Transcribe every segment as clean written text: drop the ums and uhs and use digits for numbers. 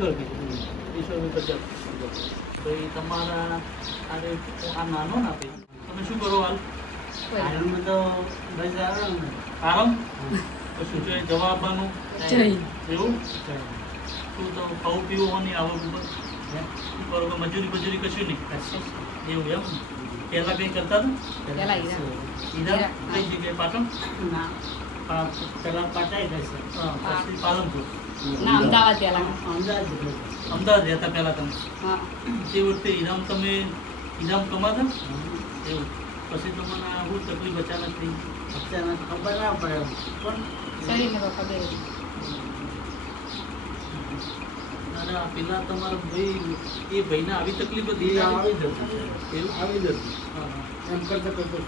ઈશ્વરભાઈ પ્રજાપતિ. ભાઈ તમારા આ નાનો ના ભાઈ તમે શું કરો હાલ? હાલમાં તો બસ આરામ ને. આરામ? તો શું છે જવાબવાનું એવું? શું તો ખાવું પીવું હોની આવક ઉપર શું કરો? મજૂરી કશું નહીં એવું એમ? પહેલા કંઈ કરતા હતા? ઈધર કઈ જગ્યાએ પાટણ? પેલા પટાઈ જશે. પછી પાલનપુર અમદાવાદ અમદાવાદ રહેતા પહેલા તમે તે વખતે ઈનામ કમાતા એવું? પછી તમને આવું તકલીફ અચાનક થઈ? અચાનક ખબર ના પડે પણ અને પેલા તમારા ભાઈ એ ભાઈને આવી તકલીફ હતી? આવી જતી એવું? આવી જતી હા. એમ કરતા કરતા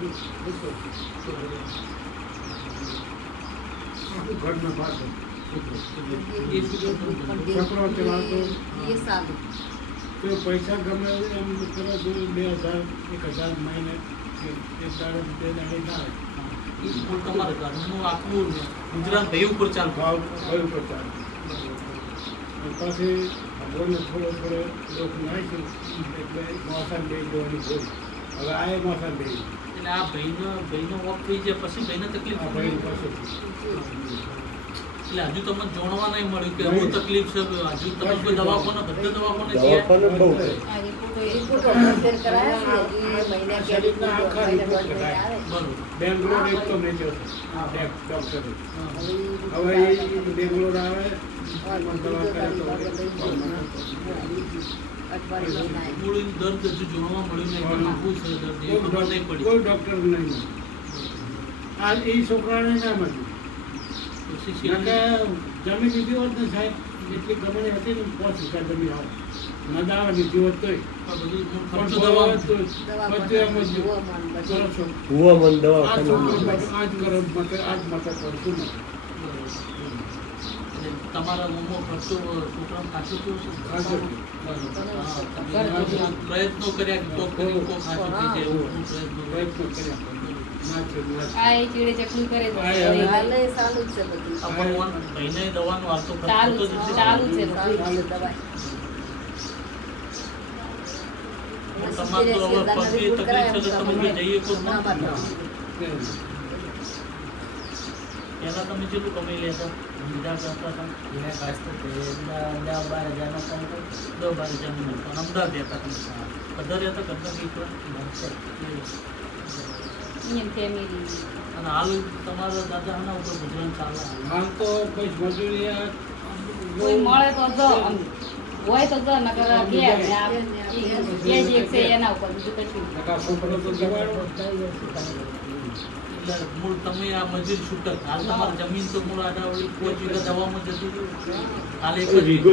ઘરના પાસે એ શું કરતું? છોકરો ચલાવતો તો પૈસા ગમે એમ કરો 2000 1000 મહિને એક દાડે 2 દાડે ના એ પણ તમારા ઘરનું આખું ગુજરાત ભાઈ ઉપર ચાલતું? ભાવ ભય ઉપર ચાલે. પછી બોલે થોડો લોક નાખ્યું એટલે મોસમ લઈ જવાની ભૂલ. હવે આ મોસમ લઈ એટલે આ ભાઈનો વોક થઈ જાય પછી ભાઈને તકલીફ આ થઈ? ભાઈ પાસે એટલે હજુ તમને જાણવા નહીં મળ્યું કે એવું તકલીફ છે? હજુ તમે કોઈ દવાખાને બધા દવાખાને શરીરના આખા રિપોર્ટ કઢાય. બરોબર. બેંગ્લોર એક તો મેં જોયો ડૉક્ટર. હવે એ બેંગ્લોર આવે દવા કરે તો મૂળ દર્દ હજુ જોવા મળ્યું નહીં કે આવું છે દર્દ એ ખબર નહીં પડી? કોઈ ડૉક્ટર નહીં. આ એ છોકરાને ના મળ્યું. જમીન લીધી હોત ને સાહેબ એટલી ગમણી હતી ને 5 વીઘા જમીન આવે ના દાવા લીધી હોત તોય પણ દવા બધું એમ જ કરો છો. આ કરો આજ માટે કરશું ને તમારા મમ્મો ખર્ચો છોકરા ખાસું કેવું છે? ખાસું. પ્રયત્નો કર્યા કે કોક કરી કોક ખાસું થઈ જાય એવું પ્રયત્નો પ્રયત્ન કર્યા ના છે ના છે. આ એ ચીડે ચકલી કરે છે. આપણને ભાઈને દવાનો હાલ તો ખર્ચો ચાલુ તો છે, જશે. ચાલુ છે. તમારે તો હવે પગની તકલીફ છે તો તમે ક્યાં જઈએ કોઈ ના? પહેલા તમે કેટલું કમાઈ લેતા? બીજા કરતા હતા 10-12 હજારનો મળતો. અમદાવાદ રહેતા તમે? બધા રહેતા કરતા કંઈક એમ ફેમિલી અને હાલ તમારા દાદા હના ઉપર ગુજરાન ચાલે? હાલ તો કોઈ મજૂરી આ કોઈ મળે તો જો હોય તો જો નકર કે જે છે એના ઉપર બીજું કશું નહીં. નકા છોકરો તો જવાનો એટલે મૂળ તમે આ મજૂરી છૂટક હાલ તમારી જમીન તો મૂળ આડાવડી 5 વીઘા દવામાં જતી હતી. હાલ એક જ વીઘો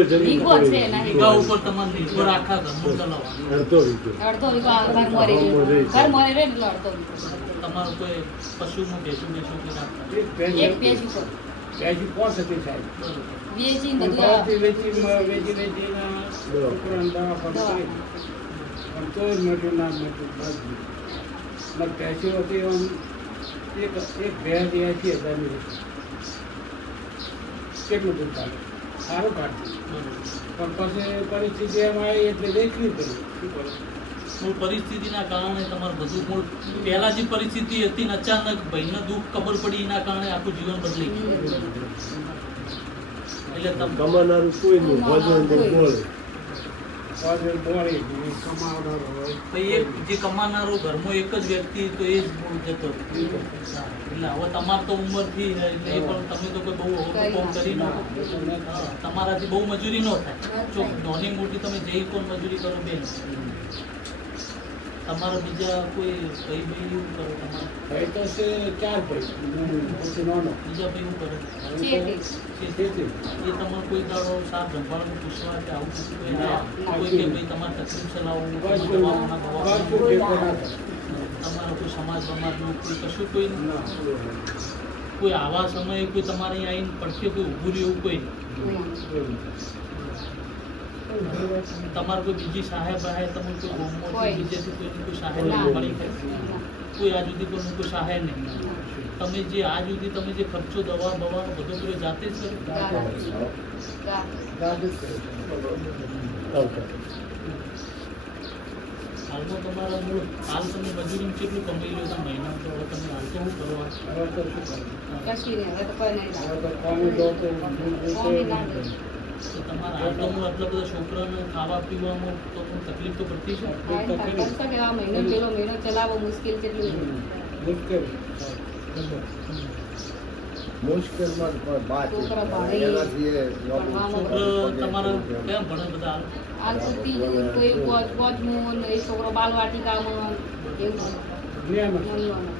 છે એના વીઘા ઉપર તમારે નિર્ભર આખા ઘરનું ચલાવવાનું. અડધો વીઘો આ ઘર મોરે રહે એટલે અડધો વીઘો તમારું કોઈ પશુનું ભેંસું કે રાખતા? એક પેજ ઉપર ત્યાંથી પોસ હતી સાહેબ. બરોબર. વેચી ને બધું વેચીના છોકરાને દવા પણ કરી. પણ તોય મોટું ના મોટું બધું પૈસી હતી આમ એક ભેંસ 80,000ની હતી. કેટલું દૂધ કાઢે સારું કાઢતું. પણ પછી પરિસ્થિતિ એમ આવી એટલે વેચવી પડી. શું કરે? મૂળ પરિસ્થિતિના કારણે તમારે બધું મૂળ પહેલા જે પરિસ્થિતિ હતી ને અચાનક ભાઈને દુઃખ ખબર પડી એના કારણે આખું જીવન બદલાઈ ગયું. એટલે તમે કમાનારું કોઈ નહીં, ભજન તો બોલે. પાછળ દોડી કમાવનાર હોય ભાઈ એક જે કમાનારો ઘરમાં એક જ વ્યક્તિ તો એ જ મૂળ જતો રહ્યો. એટલે હવે તમારે તો ઉંમરથી એટલે એ પણ તમે તો કોઈ બહુ કામ કરી ન શકો. તમારાથી બહુ મજૂરી ન થાય. જો નાની મોટી તમે જઈ કોણ મજૂરી કરો બેન. તમારા બીજા કોઈ ભાઈ એવું કરો તમારે? ભાઈ તો છે 4 ભાઈ પછી નાનો બીજા ભાઈ શું કરે? ખેતી. એ તમારે કોઈ દાડો સાર જમવાનું પૂછવા કે આવું પૂછવું કોઈ ના? કોઈ કે ભાઈ તમારે તકલીફ ચલાવવું તમારો કોઈ સમાજ બમાજનું કોઈ કશું કોઈ ના કોઈ આવા સમયે કોઈ તમારે અહીં આવીને પડશે કોઈ ઊભું રહ્યું એવું કોઈ નહીં? તમારે કોઈ બીજી સહાય બહાય તમે કોઈ બીજેથી કોઈની કોઈ સહાય ના મળી જાય? કોઈ આજ સુધી કોઈ સહાય નહીં. તમે જે આજ સુધી તમે જે ખર્ચો દવા બવાનો બધો કર્યો જાતે જ કર્યો. હાલમાં તમારા મૂળ હાલ તમે મજૂરી કેટલું કમાઈ લો છો મહિના તો હવે તમે હાલ તો શું કરવા? હવે તો શું કરવું? કશી નહીં, હવે તો કોઈ નહીં હવે લાગે. તો કામે જાઓ તો કોમી ના દે. તો તમારા હાલ તો હું આટલા બધા છોકરાને ખાવા પીવામાં તો હું તકલીફ તો પડતી છે. કરશો કે આ મહિનો પેલો મહિનો ચલાવવો મુશ્કેલ કેટલું છે. મુશ્કેલ. મુશ્કેલમાં પણ બાદ છોકરા ભણે. એનાથી એ છોકરા તમારા કેમ ભણે બધા હાલ? હાલ તો ત્રીજું, કોઈ પાંચમું ને એ છોકરો બાલવાટિકામાં એવું જ્ઞાન. ભણવાનું.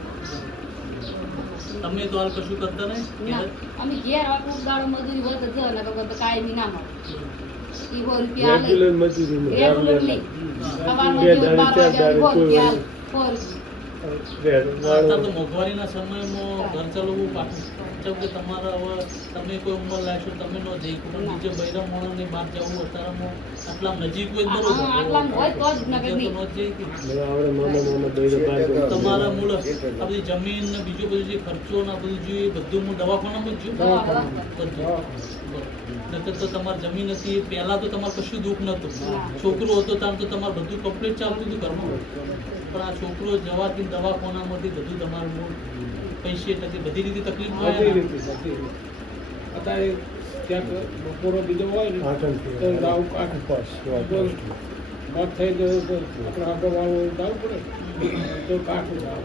તમે તો હાલ કશું કરતા ના, નહીં? અમે ઘેર આટલું દાડો મજૂરી વધે છે ને તો કાયમી ના મળે. ઈ 100 રૂપિયા આલે. રેગ્યુલર મજૂરી રેગ્યુલર નહીં. સવારનો બે જેવું દાડે 12 ચાર વાગ્યા દાડે 100 રૂપિયા આલે. 100 રૂપિયા. અત્યારે તો મોંઘવારીના સમયમાં ઘર ચલાવવું પાછું જેમ કે તમારા હવે તમે કોઈ ઉંમર લાગશો તમે ન જઈ પણ બીજે બૈરા માણસની બહાર જવું અત્યારમાં આટલા નજીક હોય તો બરોબર. હા, આટલામાં હોય તો જ નકર બીજે નહીં. તો ન જઈ કે. આપણે મામા બૈરા બહાર તમારા મૂળ આ બધી જમીન ને બીજું બધું જે ખર્ચો ને આ બધું જોઈએ બધું હું દવાખાનામાં જ છું. બધું. નકર તો તમારી જમીન હતી એ પહેલા તો તમારે કશું દુઃખ નહોતું. છોકરો હતો ત્યારે તો તમારે બધું કમ્પ્લીટ ચાલતું હતું ઘરમાં. પણ આ છોકરો જવાથી દવાખાનામાંથી બધું તમારું મૂળ પૈસે ટકે બધી રીતે તકલીફ બધી હોય. રીતે, બધી રીતે. અત્યારે ક્યાંક બપોરો બીજો હોય ને તો રાવ કાઢ મત થઈ ગયો તો આપણે આગળવાળું જવું પડે તો કાઢું જાવ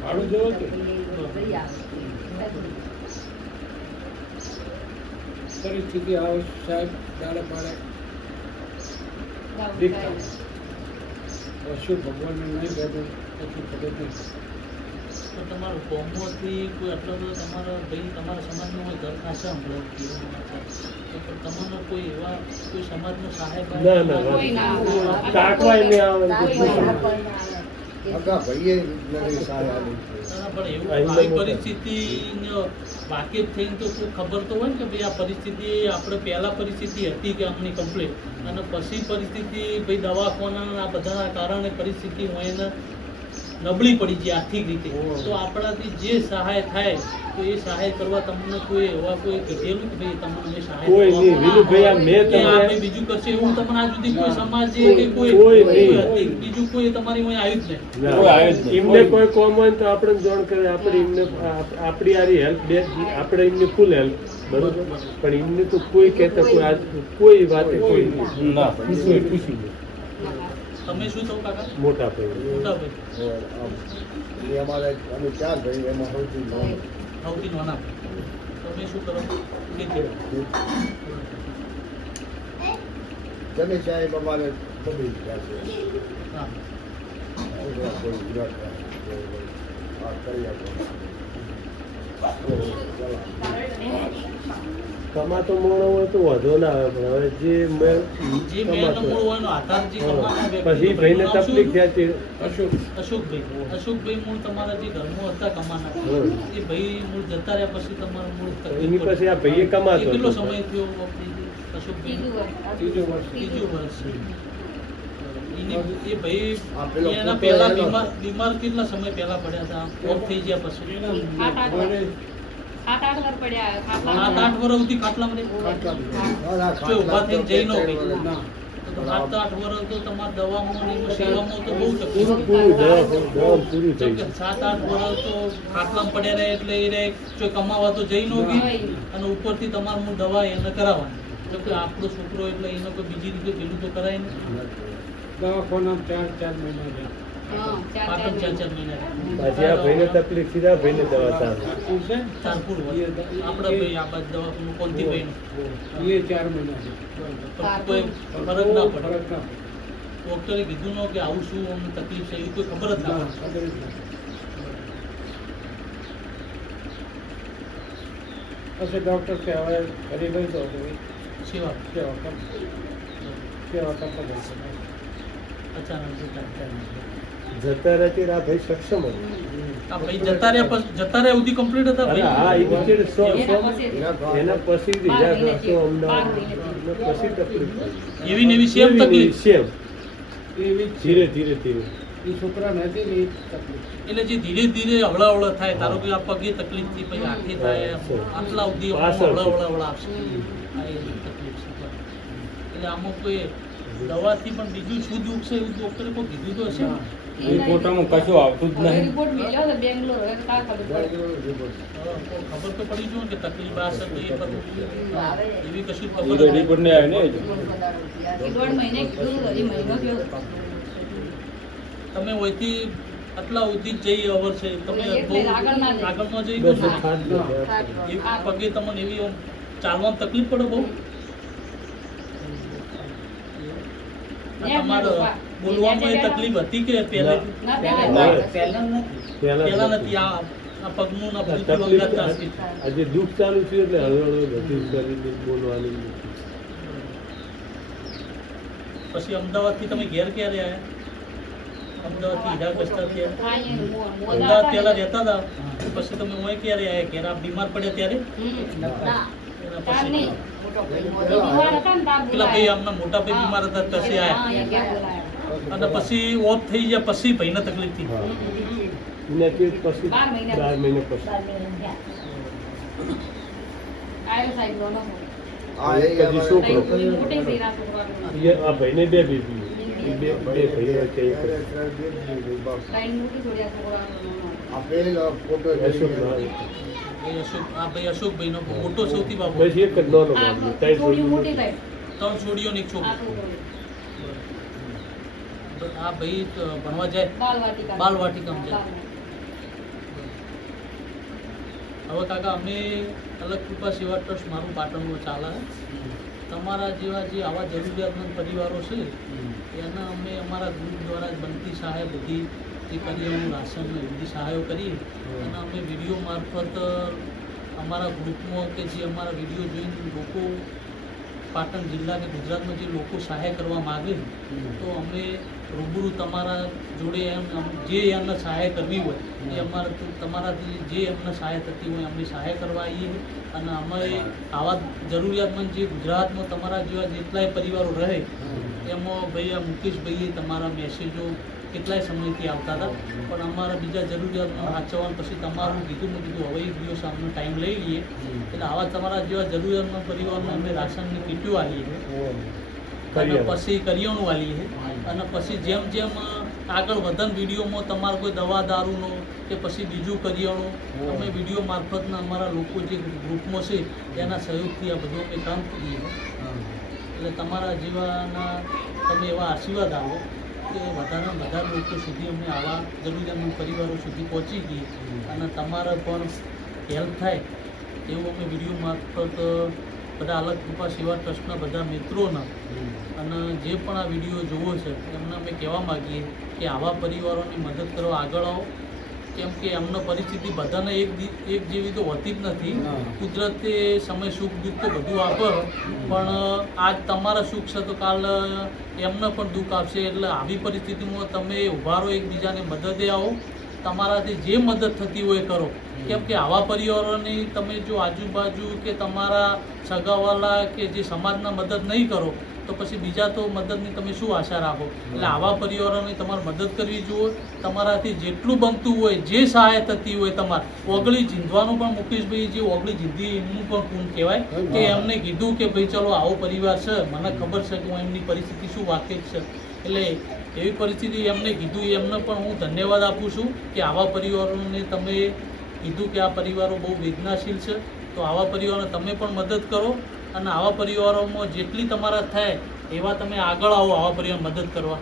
ભાડું જોવો કે લઈ આવે. પરિસ્થિતિ આવે સાહેબ દાડે પાડે જાવું દીકરા. થાય. શું ભગવાનને નહીં બેઠું પછી ખબર નહીં. તો તમારું કોમોથી કોઈ આટલો બધો તમારા ભાઈ તમારા સમાજનું કોઈ ઘર ખાસા તમને કોઈ એવા કોઈ સમાજનો સહાય ના, ના, કોઈ ના આવે. તાકવાય નહીં આવે ને કોઈ કશું ના નહીં. આવે. અગા ભાઈએ નથી સારા આલી છે. પણ એવું અહીં આવી મોટા. પરિસ્થિતિને વાકેફ થઈને તો કોઈ ખબર તો હોય ને કે ભાઈ આ પરિસ્થિતિ આપણે પહેલા પરિસ્થિતિ હતી કે આમની કમ્પ્લીટ અને પછી પરિસ્થિતિ ભાઈ દવાખાના આ બધાના કારણે પરિસ્થિતિ હોય ને નબળી પડી જાય આર્થિક રીતે. તો આપણાથી જે સહાય થાય તો એ સહાય કરવા તમને કોઈ એવા કોઈ કહેલું કે ભાઈ તમને અમે સહાય કોઈ નહીં. કરવા વિનુભાઈ, આ મેં કે આ તમને ભાઈ બીજું કરશે એવું તમને આજ સુધી કોઈ સમાજે કે કોઈ કોઈ નહીં. હતી, બીજું કોઈ તમારી અહીં આવ્યું જ નહીં. ના, એમને કોઈ કોમ હોય તો આપણે જાણ કરે આપણે એમને આપણી આરી હેલ્પ દે આપણે એમને ફૂલ હેલ્પ બરોબર પણ એમને તો કોઈ કહેતા કોઈ આજ કોઈ વાતે કોઈ ના કોઈ ખુશી નહીં. તમે શું થવું કાકા? મોટા ભાઈ મોટા ભાઈ એ અમારે અમે ચાર ભાઈ એમાં સૌથી નાનો. સૌથી નાના. તમે શું કરો? ખેતી. તમે સાહેબ અમારે બધી જ પાસે હા. છોકરા કોઈ ગુજરાત આ કરી કમાતો મોણો હોય તો વધો ના આવે પણ હવે જે જે મેન કમાતો મૂળ હોય એનો આધાર જે કમાનાર વ્યક્તિ. પછી ભાઈને એનું નામ શું? તકલીફ થયા છે અશોક અશોકભાઈ મૂળ તમારા જે ઘરમાં હતા કમાનાર હમ. એ ભાઈ મૂળ જતા રહ્યા પછી તમારું મૂળ તકલીફ એની પડી. પછી આ ભાઈએ કમાતો એ કેટલો હતો. સમય થયો આપણે અશોકભાઈ? ત્રીજું વર્ષ. ત્રીજું વર્ષ. ત્રીજું વર્ષ. એ ભાઈ આ પેલો એના પોતે પહેલા એનો- બીમાર કેટલા સમય પહેલા પડ્યા હતા ઓફ થઈ ગયા પછી? સાત આઠ વર્ષ. 7-8 વર્ષ પડ્યા. ખાટલામાં. 7-8 વર્ષ સુધી ખાટલામાં રહી? જો ઊભા થઈને જઈ ન ગઈ. ના તો 7-8 વર્ષ તો તમારા દવામાં ને એમાં સેવામાં તો બહુ પૂરું તકલીફ. દવા પૂરું થઈ કેમ કે ગયું. 7-8 વર્ષ તો ખાટલામાં પડ્યા રહે એટલે એ રહે જો કમાવા તો જઈ ન ગઈ અને ઉપરથી તમારે હું દવા એને કરાવવાની. તો કે આપણો છોકરો એટલે એને કોઈ બીજી રીતે પેલું તો કરાય નહીં. દવાખાના 4 મહિના છે. હા, 4-4 પાટણ 4-4 મહિના રહે. પછી આ ભાઈને તકલીફ સીધા ભાઈને દવા ચાલે. આટલું છે ને? ચારપુર હોય. આપણા ભાઈ આ બાજુ દવાખાનું કોંતીભાઈનું. એ 4 મહિના છે. પણ કોઈ ફરક ના પડે. ફરક ના પડે. ડોક્ટરે કીધું ન કે આવું શું અમને તકલીફ છે એવી કોઈ ખબર જ ના ના, પડે. ખબર જ ના પડે. પછી ડૉક્ટર કે હવે ઘરે લઈ જાઓ તો સેવા સેવા કરતા જશે. અચાનક જતા. જતા રહેતી આ ભાઈ સક્ષમ હતો. આ ભાઈ જતા રહ્યા પછી જતા રહ્યા સુધી કમ્પ્લીટ હતા અરે હા એ ભાઈ. વિચાર સો એના પછી એના પછી જ બાર ઈજા મહિને કરશો બાર અમદાવાદ મહિને. એના પછી તકલીફ થઈ. એવી ને એવી સેમ તકલીફ. સેમ એવી જ છે. ધીરે ધીરે ધીરે એ છોકરાને હતી ને એ તકલીફ. એટલે જે ધીરે ધીરે હવળા થાય, ધારો કે આ પગે તકલીફ થી પછી આખી થાય, આટલા સુધી હવળા આપશે. આ એ તકલીફ છે. એટલે આમાં કોઈ દવાથી પણ બીજું શું દુઃખ છે એવું ડોક્ટરે કોઈ કીધું તો હશે ને? રિપોર્ટમાં કશું આવતું જ હવે નહીં. રિપોર્ટ મળ્યો છે બેંગ્લોર, હવે કાં ખબર પડે. કોઈ ખબર તો પડી જોઈએ ને કે તકલીફ આ છે તો એ બધું એવી કશું એ ખબર તો જ રિપોર્ટ નહીં આવે ને હજુ. દોઢ મહિને કીધું હતું, હજી મહિનો થયો. તમે ઓયથી આટલા સુધી જ જઈ અવર છે તમે એટલે આગળ ના જઈ. આગળ ન જઈ બસ ગયો ખાટ દે. એ પગે તમને એવી આમ ચાલવામાં તકલીફ પડે બહુ. તમારે બોલવામાં એ તકલીફ હતી કે પહેલે ના પહેલા પહેલા નથી આ પગનું ના બધું તકલીફ લંગાતા હતી. આજે દુઃખ ચાલુ થયું એટલે હળવે બધું શરીરને બોલવાનું પછી અમદાવાદથી તમે ઘેર ક્યારે આવ્યા? અમદાવાદથી હીરાગસ્તરથી આવ્યા? અમદાવાદ પહેલા રહેતા હતા, પછી તમે ઓય ક્યારે આવ્યા? ઘેર આપ બીમાર પડ્યા ત્યારે? એના પછી પેલા ભાઈ આમના મોટા ભાઈ બીમાર હતા પછી આવ્યા, અને પછી ઓફ થઈ ગયા પછી ભાઈને તકલીફ થઈ. એના કે પછી 12 મહિના 12 મહિના પછી હજી છોકરો. આ ભાઈને બે બેબી, બે ભાઈઓ વચ્ચે એક અશોક નામ. આ ભાઈ અશોકભાઈ નો મોટો સૌથી બાબુ, બસ એક જ નાનો બાબુ. મોટી થાય. 3 છોડીઓ ને 1 છોકરો. આ ભાઈ તો ભણવા જાય, બાલવાટિકામાં જાય. હવે કાકા અમે અલગ કૃપા સેવા ટ્રસ્ટ મારું પાટણમાં ચાલે. તમારા જેવા જે આવા જરૂરિયાતમંદ પરિવારો છે એના અમે અમારા ગ્રુપ દ્વારા બનતી સહાય બધી જે કરિયાણું રાશન ને બધી સહાયો કરીએ, અને અમે વિડીયો મારફત અમારા ગ્રુપમાં કે જે અમારા વિડીયો જોઈને લોકો પાટણ જિલ્લા કે ગુજરાતમાં જે લોકો સહાય કરવા માગે તો અમે રૂબરૂ તમારા જોડે જે એમને સહાય કરવી હોય એ અમારા તમારાથી જે એમને સહાય થતી હોય અમને સહાય કરવા આવીએ. અને અમે આવા જરૂરિયાતમંદ જે ગુજરાતમાં તમારા જેવા જેટલાય પરિવારો રહે એમાં ભાઈ આ મુકેશભાઈએ તમારા મેસેજો કેટલાય સમયથી આવતા હતા, પણ અમારા બીજા જરૂરિયાતમંદ સાચવવાનું પછી તમારું કીધું મેં કીધું હવે એક દિવસ અમને ટાઈમ લઈ લઈએ. એટલે આવા તમારા જેવા જરૂરિયાતમંદ પરિવારને અમે રાશનની કીટો આવીએ અને પછી કરિયાણું આવીએ. અને પછી જેમ જેમ આગળ વધન વિડીયોમાં તમારે કોઈ દવા દારૂનો કે પછી બીજું કરિયાણું અમે વિડીયો મારફતના અમારા લોકો જે ગ્રુપમાં છે એના સહયોગથી આ બધું અમે કામ કરીએ. એટલે તમારા જેવાના તમે એવા આશીર્વાદ આપો કે વધારે વધારે લોકો સુધી અમને આવા જરૂરિયાતમંદ પરિવારો સુધી પહોંચી ગઈએ અને તમારે પણ હેલ્પ થાય એવું અમે વિડીયો મારફત બધા અલગ કૃપા સેવા ટ્રસ્ટના બધા મિત્રોના અને જે પણ આ વિડીયો જોવો છે એમને અમે કહેવા માગીએ કે આવા પરિવારોની મદદ કરવા આગળ આવો. કેમ કે એમનો પરિસ્થિતિ બધાને એક જેવી તો હોતી જ નથી. કુદરતે સમય સુખ દુઃખ તો બધું આપે, પણ આજ તમારા સુખ છે તો કાલ એમને પણ દુઃખ આપશે. એટલે આવી પરિસ્થિતિમાં તમે ઉભા રહો, એકબીજાને મદદે આવો, તમારાથી જે મદદ થતી હોય કરો. કેમ કે આવા પરિવારોની તમે જો આજુબાજુ કે તમારા સગાવાલા કે જે સમાજના મદદ નહીં કરો તો પછી બીજા તો મદદની તમે શું આશા રાખો. એટલે આવા પરિવારોની તમારે મદદ કરવી જોઈએ. તમારાથી જેટલું બનતું હોય જે સહાય થતી હોય તમારે ઓગળી ચીંધવાનું પણ મુકેશભાઈ જે ઓગળી ચીંધી એમનું પણ પૂન કહેવાય કે એમને કીધું કે ભાઈ ચલો આવો પરિવાર છે, મને ખબર છે કે હું એમની પરિસ્થિતિ શું વાકેફ છે. એટલે એવી પરિસ્થિતિ એમને કીધું એમને પણ હું ધન્યવાદ આપું છું કે આવા પરિવારોને તમે કીધું કે આ પરિવારો બહુ વેદનાશીલ છે તો આવા પરિવારોને તમે પણ મદદ કરો. અને આવા પરિવારોમાં જેટલી તમારા થાય એવા તમે આગળ આવો આવા પરિવાર મદદ કરવા,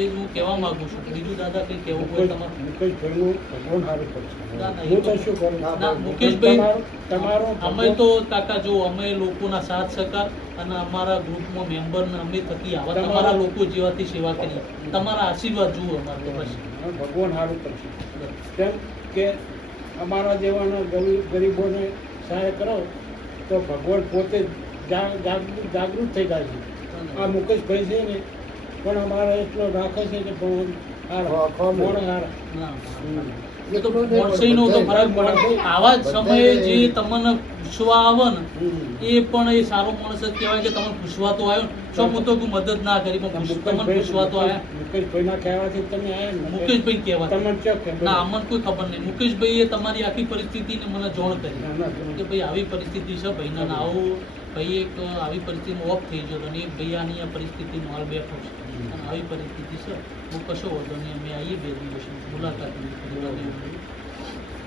એ હું કહેવા માગું છું. બીજું દાદા કંઈ કહેવું હોય તમારે? મુકેશભાઈ અમે તો કાકા જો અમે લોકોના સાથ સહકાર અને અમારા ગ્રુપમાં મેમ્બરને અમે થકી આવા તમારા લોકો જેવાથી સેવા કરીએ. તમારા આશીર્વાદ જુઓ અમારે તો બસ. ભગવાન સારું કરશે. કેમ કે અમારા જેવાના ગરીબોને સહાય કરો તો ભગવાન પોતે જાગૃત થઈ જાય છે. આ મુકેશભાઈ છે ને પણ અમારે એટલો રાખે છે કે ભગવાન હારા. ના એ તો મોણસઈનો તો ફરક પડે. આવા જ સમયે જે તમને પૂછવા આવે ને એ પણ એ સારો માણસ જ કહેવાય કે તમને પૂછવા તો આવ્યો ને. છો હું તો કોઈ મદદ ના કરી પણ તમને પૂછવા તો આવ્યા. મુકેશભાઈના કહેવાથી તમે આયા ને. મુકેશભાઈ કહેવા તમને ક્યાં ખબર? ના અમને કોઈ ખબર નહીં. મુકેશભાઈએ તમારી આખી પરિસ્થિતિને મને જાણ કરી કે ભાઈ આવી પરિસ્થિતિ છે ભાઈને ને આવું ભાઈ એક આવી પરિસ્થિતિમાં ઓફ થઈ ગયો હતો ને એક ભાઈ આની આ પરિસ્થિતિમાં હાલ બેઠો છે અને આવી પરિસ્થિતિ છે હું કશો વાંધો નહીં અમે આવીએ 2 દિવસ મુલાકાત લઈએ.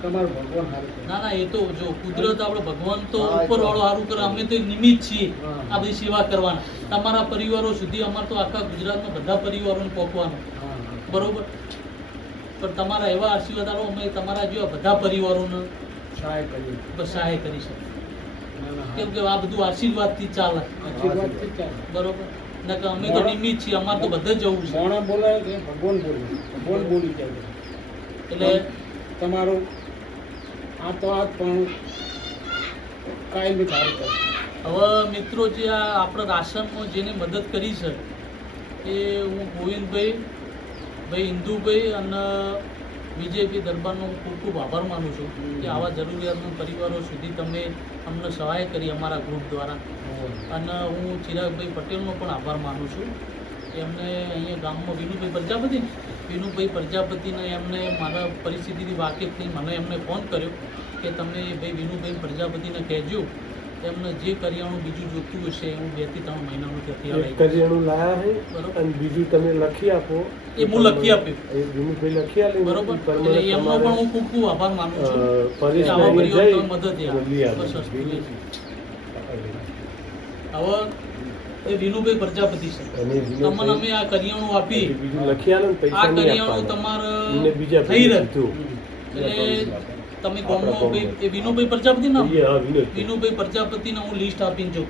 તમારું ભગવાન સારું કરે. ના ના એ તો જો કુદરત આપણે ભગવાન તો ઉપર વાળો સારું કરે. અમે તો એક નિમિત્ત છીએ આ બધી સેવા કરવાના. તમારા પરિવારો સુધી અમારે તો આખા ગુજરાતમાં બધા પરિવારોને પહોંચવાનું હા, હા. બરોબર. પણ તમારા એવા આશીર્વાદ આલો અમે તમારા જેવા બધા પરિવારોને સહાય કરીએ. બસ સહાય કરી શકીએ. ના, ના, કેમ કે આ બધું આશીર્વાદથી ચાલે. આશીર્વાદથી ચાલે. બરોબર. નકર અમે તો નિમિત્ત છીએ. અમારે તો બધે જવું છે. મોણા બોલાય કે ભગવાન બોલે. ભગવાન બોલી જાય. એટલે તમારું આ તો આ પણ કાયમી સારું કરે. હવે મિત્રો જે આ આપણા રાશનમાં જેને મદદ કરી છે એ હું ગોવિંદભાઈ, ભાઈ ઇન્દુભાઈ અને બીજેપી દરબારનો હું ખૂબ ખૂબ આભાર માનું છું કે આવા જરૂરિયાતમંદ પરિવારો સુધી તમે અમને સહાય કરી અમારા ગ્રુપ દ્વારા. અને હું ચિરાગભાઈ પટેલનો પણ આભાર માનું છું. એમને અહીંયા ગામમાં વિનુભાઈ પ્રજાપતિને એમને મારા પરિસ્થિતિથી વાકેફ થઈ મને એમને ફોન કર્યો કે તમે ભાઈ વિનુભાઈ પ્રજાપતિને કહેજો એમને જે કરિયાણું બીજું જોતું હશે હું 2 થી 3 મહિનાનું ત્યાંથી એક કરિયાણું લાયા છે બરોબર. અને બીજું તમે લખી આપો. એ હું લખી આપ્યું. એ વિનુભાઈ લખી આપે બરોબર. એટલે એમનો પણ હું ખૂબ ખૂબ આભાર માનું છું પરેશ કે આવા ભાઈને પરિવારો જઈ મદદ અને લઈ આપો. બસ વસ્તુ એ છે. હવે એ વિનુભાઈ પ્રજાપતિ છે. અને તમને અમે આ કરિયાણું આપી બીજું લખી આલો ને આ પૈસા નહીં કરિયાણું આપવાના. તમારે એને બીજા થઈ રહે. કીધું. એટલે તમે ગામમાં ભાઈ એ વિનુભાઈ પ્રજાપતિ ના એ હા, વિનોદ. વિનુભાઈ પ્રજાપતિને હું લિસ્ટ આપીને જાઉં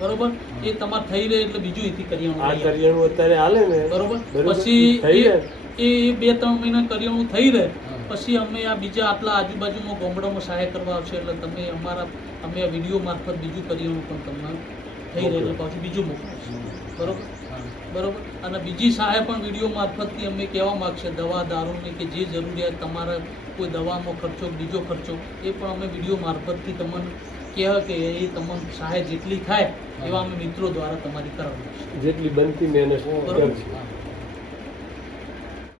બરોબર. એ તમારે થઈ રહે એટલે બીજું એથી આ કરિયાણું લઈ આવો. કરિયાણું અત્યારે હાલે ને બરોબર. બરોબર? પછી થઈ રહે. એ 2-3 મહિના કરિયાણું થઈ રહે પછી અમે આ બીજા આટલા આજુબાજુમાં ગામડામાં સહાય કરવા આવશે એટલે તમે અમે આ વિડીયો મારફત બીજું કરિયાણું પણ તમને થઈ રહે એટલે પાછું બીજું મોકલાવશું. બરોબર. બરોબર. અને બીજી સહાય પણ વિડીયો મારફતથી અમે કહેવા માગશે દવા દારૂની કે જે જરૂરિયાત તમારા કોઈ દવામાં ખર્ચો બીજો ખર્ચો એ પણ અમે વિડીયો મારફતથી તમને કહે કે એ તમને સહાય જેટલી થાય એવા અમે મિત્રો દ્વારા તમારી કરાવશું. જેટલી બનતી મહેનત બરોબર. કરશે.